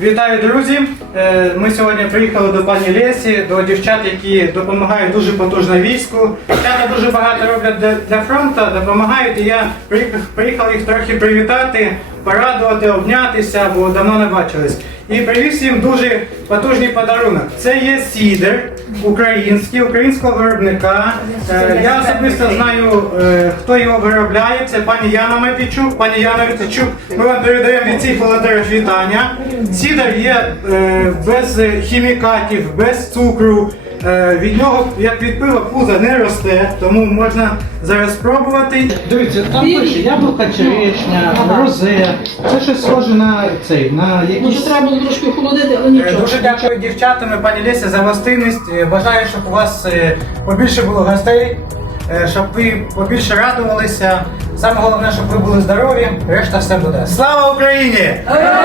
Вітаю, друзі! Е, Ми сьогодні приїхали до пані Лесі, до дівчат, які допомагають дуже потужно війську. Дівчата дуже багато роблять для- фронту, допомагають. І я приїхав їх трохи привітати, порадувати, обнятися, бо давно не бачились. І привіз їм дуже потужний подарунок. Це є сідер український, українського виробника. Е, Я особисто знаю, е, хто його виробляє. Це пані Яна Мепічук. Пані Яна Мепічук, ми вам передаємо від цих волонтерів вітання. Сідер є е, без хімікатів, без цукру. Е, Від нього, як від пива, пузо не росте, тому можна зараз спробувати. Дивіться, там пише яблука черешня, розе. Це щось схоже на цей, на якісь. Може треба було трошки охолодити, але Е, нічого. Дуже дякую дівчатам і пані Лесі за гостинність. Е, Бажаю, щоб у вас е, побільше було гостей, е, щоб ви побільше радувалися. Саме головне, щоб ви були здорові, решта все буде. Слава Україні! Героям!